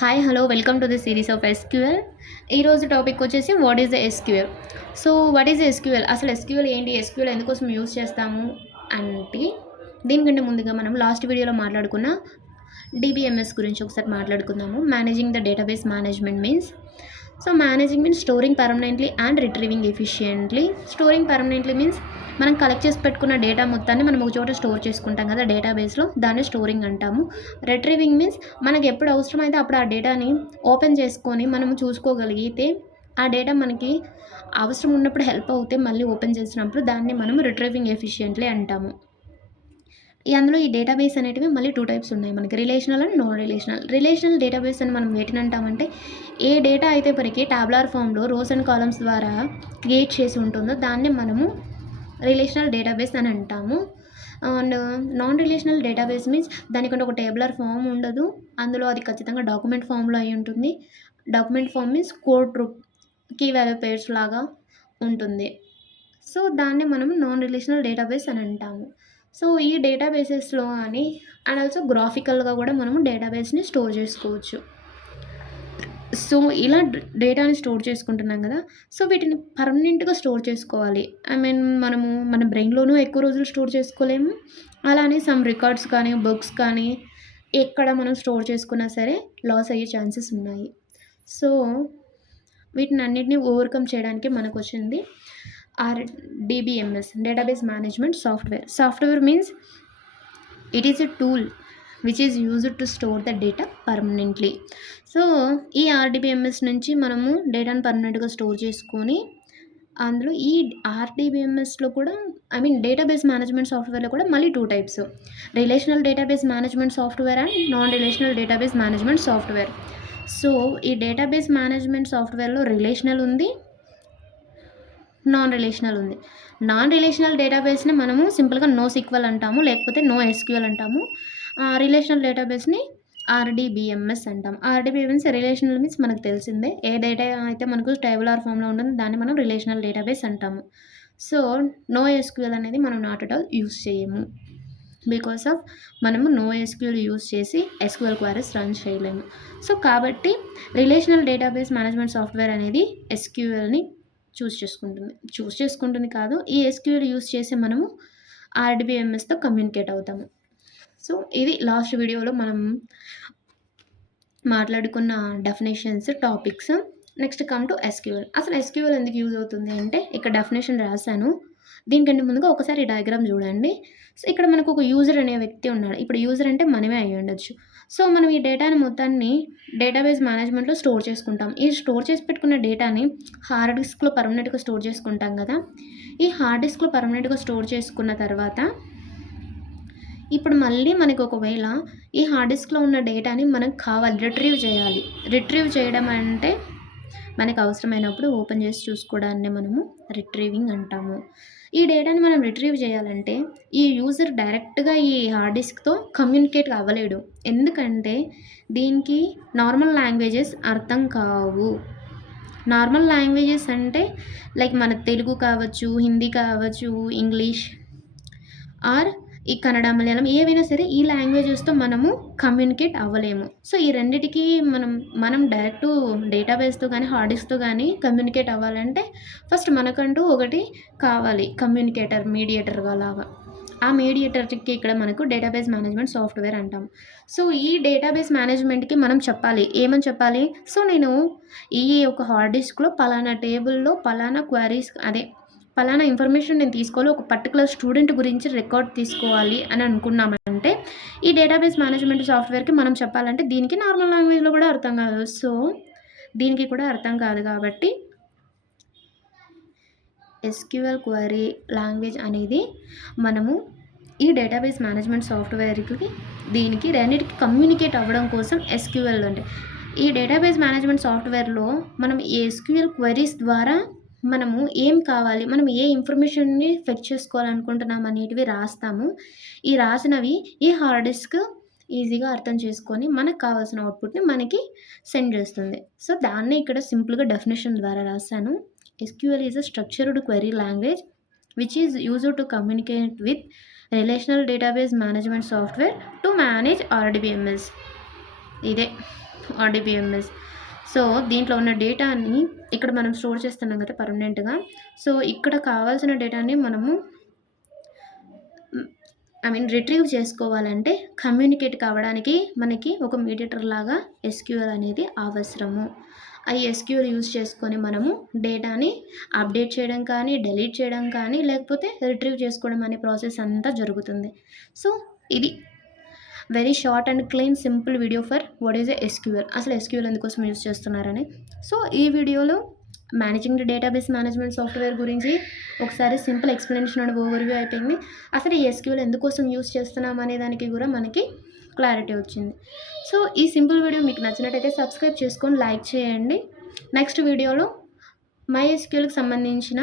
Hi hello welcome to the series of SQL. ఈరోజు topic వచ్చేసి what is the SQL. So what is SQL, అసలు SQL ఏంటి, SQL ఎందుకోసం use చేస్తాము అంటే దీనికంటే ముందుగా మనం లాస్ట్ వీడియోలో మాట్లాడుకున్న డిబిఎంఎస్ గురించి ఒకసారి మాట్లాడుకుందాము. Managing the database management means, so managing means storing permanently and retrieving efficiently. Storing permanently means మనం కలెక్ట్ చేసి పెట్టుకున్న డేటా మొత్తాన్ని మనం ఒక చోట స్టోర్ చేసుకుంటాం కదా డేటాబేస్లో, దాన్ని స్టోరింగ్ అంటాము. రిట్రీవింగ్ మీన్స్ మనకి ఎప్పుడు అవసరమైతే అప్పుడు ఆ డేటాని ఓపెన్ చేసుకొని మనం చూసుకోగలిగితే, ఆ డేటా మనకి అవసరం ఉన్నప్పుడు హెల్ప్ అవుతే మళ్ళీ ఓపెన్ చేసినప్పుడు దాన్ని మనం రిట్రీవింగ్ ఎఫిషియెంట్లీ అంటాము. అందులో ఈ డేటాబేస్ అనేటివి మళ్ళీ 2 టైప్స్ ఉన్నాయి మనకి, relational and non relational. Relational database అని మనం వేటిని అంటామంటే, ఏ డేటా అయితే మనకి టాబులర్ ఫామ్‌లో రోస్ అండ్ కాలమ్స్ ద్వారా క్రియేట్ చేసి ఉంటుందో దాన్ని మనము రిలేషనల్ డేటాబేస్ అని అంటాము. And non relational database means దానికంటే ఒక టేబులర్ ఫామ్ ఉండదు. అందులో అది ఖచ్చితంగా డాక్యుమెంట్ ఫామ్‌లో అయి ఉంటుంది. డాక్యుమెంట్ ఫామ్ మీన్స్ కోడ్ ట్రూప్ కీ వాల్యూ పెయిర్స్ లాగా ఉంటుంది. సో దాన్ని మనం నాన్ రిలేషనల్ డేటాబేస్ అని అంటాము. సో ఈ డేటాబేసెస్‌లో అని అండ్ ఆల్సో గ్రాఫికల్‌గా కూడా మనము డేటాబేస్‌ని స్టోర్ చేసుకోవచ్చు. సో ఇలా డేటాని స్టోర్ చేసుకుంటున్నాం కదా, సో వీటిని పర్మనెంట్‌గా స్టోర్ చేసుకోవాలి. ఐ మీన్ మనము మన బ్రెయిన్‌లోనూ ఎక్కువ రోజులు స్టోర్ చేసుకోలేము. అలానే సమ్ రికార్డ్స్ కానీ, బుక్స్ కానీ ఎక్కడ మనం స్టోర్ చేసుకున్నా సరే లాస్ అయ్యే ఛాన్సెస్ ఉన్నాయి. సో వీటినన్నిటిని ఓవర్‌కమ్ చేయడానికి మనకొచ్చింది DBMS, database management software. Software means it is a tool which is used to store the data permanently. So ఈ RDBMS నుంచి మనము డేటాను పర్మనెంట్‌గా స్టోర్ చేసుకొని, అందులో ఈ RDBMSలో కూడా ఐ మీన్ డేటాబేస్ మేనేజ్మెంట్ సాఫ్ట్‌వేర్‌లో కూడా మళ్ళీ 2 types, relational database management software and non relational database management software. So ఈ డేటాబేస్ మేనేజ్మెంట్ సాఫ్ట్‌వేర్‌లో రిలేషనల్ ఉంది, నాన్ రిలేషనల్ ఉంది. నాన్ రిలేషనల్ డేటాబేస్‌ని మనము సింపుల్‌గా నోసీక్వెల్ అంటాము, లేకపోతే NoSQL అంటాము. రిలేషనల్ డేటాబేస్‌ని RDBMS అంటాం. RDBMS రిలేషనల్ మీన్స్ మనకు తెలిసిందే. ఏ డేటా అయితే మనకు టేబులర్ ఫామ్‌లో ఉంటుందో దాన్ని మనం రిలేషనల్ డేటాబేస్ అంటాము. సో NoSQL అనేది మనం నాట్ ఎట్ ఆల్ యూజ్ చేయము. బికాస్ ఆఫ్ మనము NoSQL యూజ్ చేసి SQL క్వెరీస్ రన్ చేయలేము. సో కాబట్టి రిలేషనల్ డేటాబేస్ మేనేజ్మెంట్ సాఫ్ట్‌వేర్ అనేది SQLని చూస్ చేసుకుంటుంది కాదు, ఈ ఎస్క్యూఎల్ యూజ్ చేసి మనము RDBMSతో కమ్యూనికేట్ అవుతాము. సో ఇది లాస్ట్ వీడియోలో మనం మాట్లాడుకున్న definitions, topics. Next come to SQL. అసలు ఎస్క్యూఎల్ ఎందుకు యూజ్ అవుతుంది అంటే, ఇక్కడ డెఫినేషన్ రాశాను. దీనికంటే ముందుగా ఒకసారి ఈ డయాగ్రామ్ చూడండి. సో ఇక్కడ మనకు ఒక యూజర్ అనే వ్యక్తి ఉన్నాడు. ఇప్పుడు యూజర్ అంటే మనమే అయ్యి ఉండొచ్చు. సో మనం ఈ డేటాని మొత్తాన్ని డేటాబేస్ మేనేజ్మెంట్‌లో స్టోర్ చేసుకుంటాం. ఈ స్టోర్ చేసి పెట్టుకున్న డేటాని హార్డ్ డిస్క్‌లో పర్మనెంట్‌గా స్టోర్ చేసుకుంటాం కదా. ఈ హార్డ్ డిస్క్‌లో పర్మనెంట్‌గా స్టోర్ చేసుకున్న తర్వాత, ఇప్పుడు మళ్ళీ మనకు ఒకవేళ ఈ హార్డ్ డిస్క్‌లో ఉన్న డేటాని మనకు కావాలి, రిట్రీవ్ చేయాలి. రిట్రీవ్ చేయడం అంటే మనకు అవసరమైనప్పుడు ఓపెన్ చేసి చూసుకోవడాన్ని మనము రిట్రీవింగ్ అంటాము. ఈ డేటాని మనం రిట్రీవ్ చేయాలంటే ఈ యూజర్ డైరెక్ట్‌గా ఈ హార్డ్ డిస్క్‌తో కమ్యూనికేట్ అవ్వలేడు. ఎందుకంటే దీనికి నార్మల్ లాంగ్వేజెస్ అర్థం కావు. నార్మల్ లాంగ్వేజెస్ అంటే లైక్ మన తెలుగు కావచ్చు, హిందీ కావచ్చు, ఇంగ్లీష్ ఆర్ ఈ కన్నడ, మలయాళం ఏవైనా సరే ఈ లాంగ్వేజెస్‌తో మనము కమ్యూనికేట్ అవ్వలేము. సో ఈ రెండిటికి మనం డైరెక్టు డేటాబేస్‌తో గానీ, హార్డ్ డిస్క్‌తో గానీ కమ్యూనికేట్ అవ్వాలంటే ఫస్ట్ మనకంటూ ఒకటి కావాలి, కమ్యూనికేటర్, మీడియేటర్‌గా లాగా. ఆ మీడియేటర్‌కి ఇక్కడ మనకు డేటాబేస్ మేనేజ్మెంట్ సాఫ్ట్‌వేర్ అంటాం. సో ఈ డేటాబేస్ మేనేజ్మెంట్‌కి మనం చెప్పాలి. ఏమని చెప్పాలి? సో నేను ఈ ఒక హార్డ్ డిస్క్‌లో పలానా టేబుల్‌లో పలానా క్వెరీస్ పలానా ఇన్ఫర్మేషన్ నేను తీసుకోవాలి, ఒక పర్టికులర్ స్టూడెంట్ గురించి రికార్డ్ తీసుకోవాలి అని అనుకున్నామంటే, ఈ డేటాబేస్ మేనేజ్మెంట్ సాఫ్ట్‌వేర్‌కి మనం చెప్పాలంటే దీనికి నార్మల్ లాంగ్వేజ్‌లో కూడా అర్థం కాదు. సో దీనికి కూడా అర్థం కాదు కాబట్టి ఎస్క్యూఎల్ క్వెరీ లాంగ్వేజ్ అనేది మనము ఈ డేటాబేస్ మేనేజ్మెంట్ సాఫ్ట్‌వేర్‌కి దీనికి రెండిటికి కమ్యూనికేట్ అవ్వడం కోసం ఎస్క్యూఎల్ అంటే, ఈ డేటాబేస్ మేనేజ్మెంట్ సాఫ్ట్‌వేర్‌లో మనం ఈ ఎస్క్యూఎల్ క్వెరీస్ ద్వారా మనము ఏం కావాలి, మనం ఏ ఇన్ఫర్మేషన్‌ని ఫెచ్ చేసుకోవాలనుకుంటున్నాం అనేటివి రాస్తాము. ఈ రాసినవి ఈ హార్డ్ డిస్క్ ఈజీగా అర్థం చేసుకొని మనకు కావాల్సిన అవుట్‌పుట్‌ని మనకి సెండ్ చేస్తుంది. సో దాన్నే ఇక్కడ సింపుల్‌గా డెఫినిషన్ ద్వారా రాసాను. SQL is a structured query language which is used to communicate with relational database management software to manage RDBMS. ఇదే ఆర్డీబీఎంఎస్. సో, దీంట్లో ఉన్న డేటాని ఇక్కడ మనం స్టోర్ చేస్తున్నాం కదా పర్మనెంట్‌గా. సో, ఇక్కడ కావాల్సిన డేటాని మనము రిట్రీవ్ చేసుకోవాలంటే కమ్యూనికేట్ కావడానికి మనకి ఒక మీడియేటర్ లాగా ఎస్‌క్యూఎల్ అనేది అవసరము. ఆ ఎస్‌క్యూఎల్ యూజ్ చేసుకొని మనము డేటాని అప్డేట్ చేయడం కానీ, డిలీట్ చేయడం కానీ, లేకపోతే రిట్రీవ్ చేసుకోవడం అనే ప్రాసెస్ అంతా జరుగుతుంది. సో, ఇది very short and clean simple video for what is SQL. అసలు ఎస్‌క్యూఎల్ ఎందుకోసం యూజ్ చేస్తున్నారని. సో, ఈ వీడియోలో managing the database management software గురించి ఒకసారి సింపుల్ ఎక్స్‌ప్లనేషన్ అండ్ ఓవర్‌వ్యూ అయిపోయింది. అసలు ఈ ఎస్‌క్యూఎల్ ఎందుకోసం యూజ్ చేస్తున్నాం అనే దానికి కూడా మనకి క్లారిటీ వచ్చింది. సో, ఈ సింపుల్ వీడియో మీకు నచ్చినట్టయితే సబ్స్క్రైబ్ చేసుకొని లైక్ చేయండి. నెక్స్ట్ వీడియోలో MySQLకి సంబంధించిన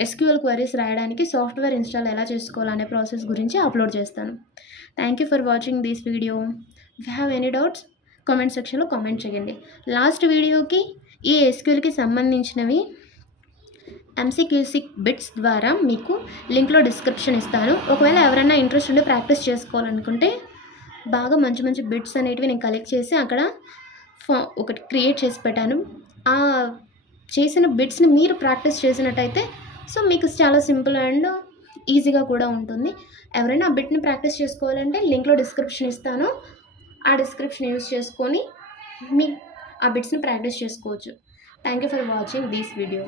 ఎస్‌క్యూఎల్ క్వెరీస్ రాయడానికి సాఫ్ట్‌వేర్ ఇన్‌స్టాల్ ఎలా చేసుకోవాలనే ప్రాసెస్ గురించి అప్లోడ్ చేస్తాను. Thank you for watching this video. If you have any doubts comment సెక్షన్‌లో కామెంట్ చేయండి. లాస్ట్ వీడియోకి ఈ ఎస్‌క్యూఎల్‌కి సంబంధించినవి ఎంసీక్యూసీ బిట్స్ ద్వారా మీకు లింక్లో డిస్క్రిప్షన్ ఇస్తాను. ఒకవేళ ఎవరైనా ఇంట్రెస్ట్ ఉండి ప్రాక్టీస్ చేసుకోవాలనుకుంటే బాగా మంచి మంచి బిట్స్ అనేటివి నేను కలెక్ట్ చేసి అక్కడ ఒకటి క్రియేట్ చేసి పెట్టాను. ఆ చేసిన బిట్స్ని మీరు ప్రాక్టీస్ చేసినట్టయితే సో మీకు చాలా సింపుల్ అండ్ ఈజీగా కూడా ఉంటుంది. ఎవరైనా ఆ బిట్ని ప్రాక్టీస్ చేసుకోవాలంటే లింక్లో డిస్క్రిప్షన్ ఇస్తాను. ఆ డిస్క్రిప్షన్ యూజ్ చేసుకొని మీ ఆ బిట్స్ని ప్రాక్టీస్ చేసుకోవచ్చు. Thank you for watching this video.